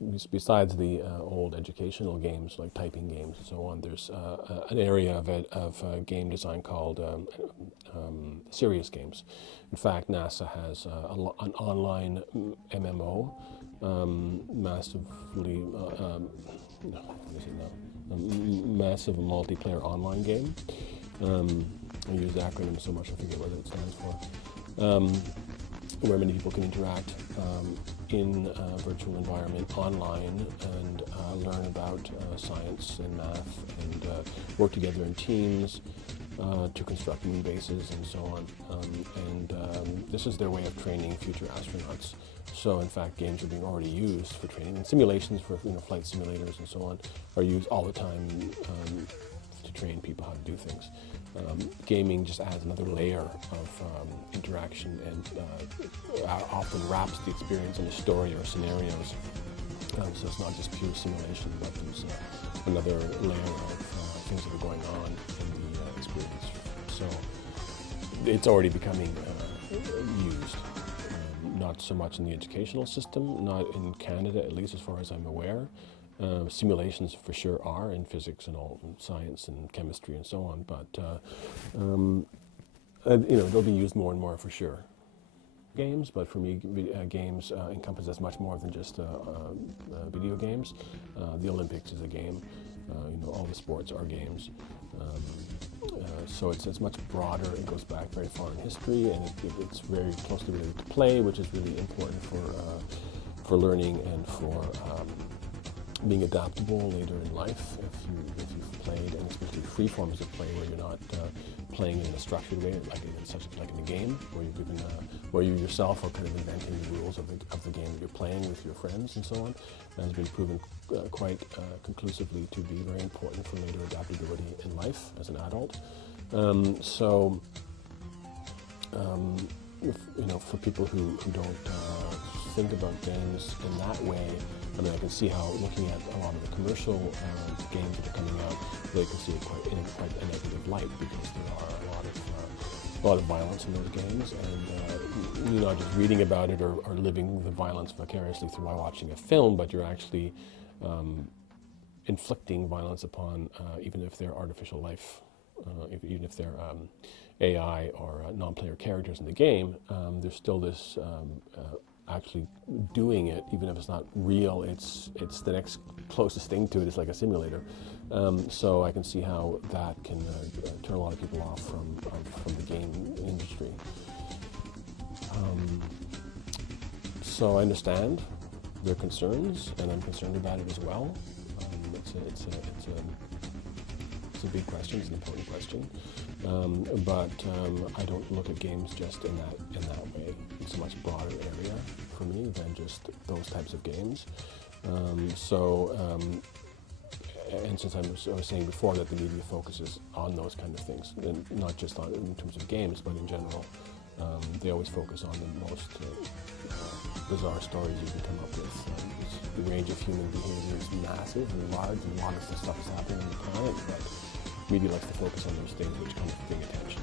there's besides the old educational games like typing games and so on. There's an area of game design called serious games. In fact, NASA has an online MMO, massively massive multiplayer online game. I use acronyms so much I forget what it stands for. Where many people can interact in a virtual environment online and learn about science and math and work together in teams to construct moon bases and so on. This is their way of training future astronauts. So in fact, games are being already used for training, and simulations for flight simulators and so on are used all the time to train people how to do things. Gaming just adds another layer of interaction and often wraps the experience in a story or scenarios. So it's not just pure simulation, but there's another layer of things that are going on in the experience. So it's already becoming used. Not so much in the educational system, not in Canada, at least as far as I'm aware. Simulations for sure are in physics and all, and science and chemistry and so on, but they'll be used more and more for sure. Games, but for me, games encompasses much more than just video games. The Olympics is a game. All the sports are games. So it's much broader. It goes back very far in history, and it's very closely related to play, which is really important for learning and for being adaptable later in life. If you've played, and especially free forms of play where you're not playing in a structured way, like in a game, where you yourself are kind of inventing the rules of the game that you're playing with your friends and so on, has been proven quite conclusively to be very important for later adaptability in life as an adult. For people who don't think about games in that way, I can see how, looking at a lot of the commercial games that are coming out, they can see it quite a negative light, because there are a lot of violence in those games, and you're not just reading about it or living the violence vicariously through while watching a film, but you're actually inflicting violence upon, even if they're artificial life, even if they're AI or non-player characters in the game, there's still this actually doing it, even if it's not real. It's the next closest thing to it. It's like a simulator. So I can see how that can turn a lot of people off from the game industry. So I understand their concerns, and I'm concerned about it as well. It's a big question. It's an important question. But I don't look at games just in that way. It's a much broader area for me than just those types of games. And since I was saying before that the media focuses on those kind of things, and not just in terms of games, but in general, they always focus on the most bizarre stories you can come up with. The range of human behavior is massive and large, and a lot of stuff is happening on the planet, but media likes to focus on those things which kind of bring attention.